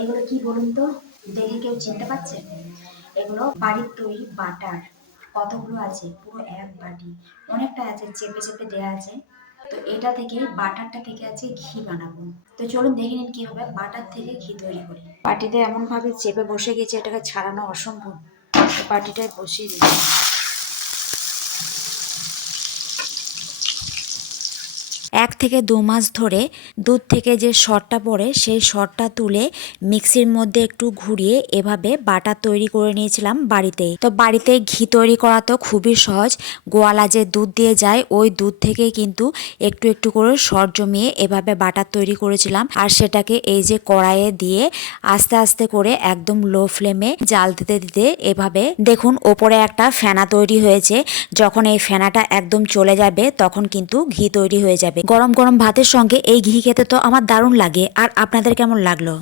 এগুলো কি বলুন তো? দেখে কেউ চিনতে পারছে? এগুলো বাড়ির তৈরি বাটার। কতগুলো আছে? পুরো এক বাটি। অনেকটা আছে, চেপে চেপে দেয়া আছে। তো এটা থেকে, বাটারটা থেকে আছে ঘি বানাবো। তো চলুন দেখে নিন কিভাবে বাটার থেকে ঘি তৈরি করি। বাটিতে এমন ভাবে চেপে বসে গেছে, এটাকে ছাড়ানো অসম্ভব। তো বাটিটায় বসিয়ে দিচ্ছি। 1 থেকে 2 মাস ধরে দুধ থেকে যে সরটা পড়ে সেই সরটা তুলে মিক্সির মধ্যে একটু ঘুরিয়ে এভাবে বাটার তৈরি করে নিয়েছিলাম বাড়িতেই। তো বাড়িতে ঘি তৈরি করা তো খুবই সহজ। গোয়ালা যে দুধ দিয়ে যায় ওই দুধ থেকে কিন্তু একটু একটু করে সর জমিয়ে এভাবে বাটার তৈরি করেছিলাম। আর সেটাকে এই যে কড়াইয়ে দিয়ে আস্তে আস্তে করে একদম লো ফ্লেমে জাল দিতে দিতে এভাবে দেখুন ওপরে একটা ফেনা তৈরি হয়েছে। যখন এই ফেনাটা একদম চলে যাবে তখন কিন্তু ঘি তৈরি হয়ে যাবে। গরম গরম ভাতের সঙ্গে এই ঘি খেতে তো আমার দারুণ লাগে। আর আপনাদের কেমন লাগলো?